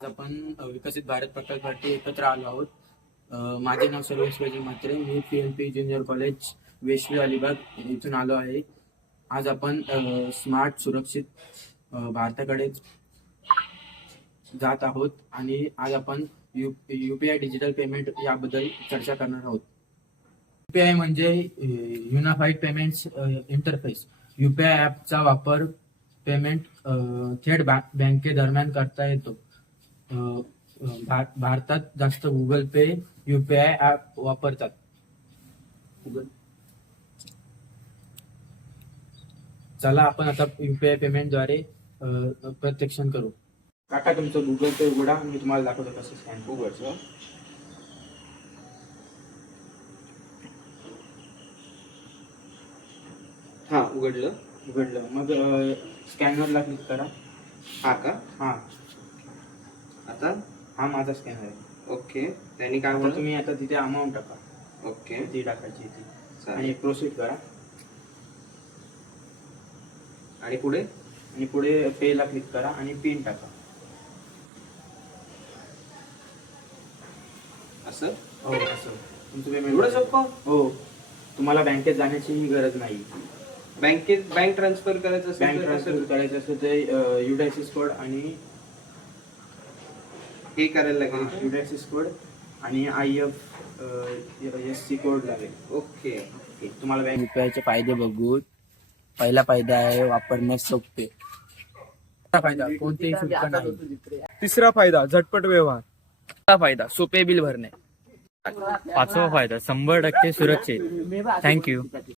आपण विकसित भारत प्रकल्पासाठी एकत्र आलो आहोत. माझे नाव सर्वेश्वरजी म्हात्रे. मी PNP junior college Veshvi Alibag इथून आलो आहे. आज आपण स्मार्ट सुरक्षित भारताकडे जात आहोत आणि आज आपण UPI डिजिटल पेमेंट याबद्दल चर्चा करणार आहोत. UPI म्हणजे युनिफाईड पेमेंट्स इंटरफेस. UPI ॲपचा वापर पेमेंट थेट बँकेदरम्यान करता येतो. भारतात जास्त गुगल पे UPI ॲप वापरतात. चला आपण आता UPI पेमेंटद्वारे प्रत्यक्षण करू. काका तुमचं गुगल पे उघडा, मी तुम्हाला दाखवतो कसं स्कॅन उघडचं. हा उघडलं. मग स्कॅनरला क्लिक करा. हा का? हा आता हा माझा स्कॅनर आहे. ओके. त्यांनी काय आता म्हणलं? तुम्ही आता तिथे अमाऊंट टाका. ओके ती टाकायची ती आणि चालेल. प्रोसीड करा. आणि पुढे आणि पुढे पे ला क्लिक करा आणि पिन टाका. असं हो असं तुमचं पेमेंट एवढं सोपं? हो. तुम्हाला बँकेत जाण्याचीही गरज नाही. बँक ट्रान्सफर करायचं असेल बँक तर ट्रान्सफर कसं? करायचं असेल तर UDICS कोड आणि हे करायला लागेल. UDICS कोड आणि IFSC कोड लागेल. ओके. तुम्हाला बँक UPIचे फायदे बघू. पहिला फायदा आहे वापरण्यास सोपे. दुसरा फायदा कोणतेही शुल्क नाही. तिसरा फायदा झटपट व्यवहार. चौथा फायदा सोपे बिल भरणे. पाचवा फायदा 100% सुरक्षित. थँक्यू.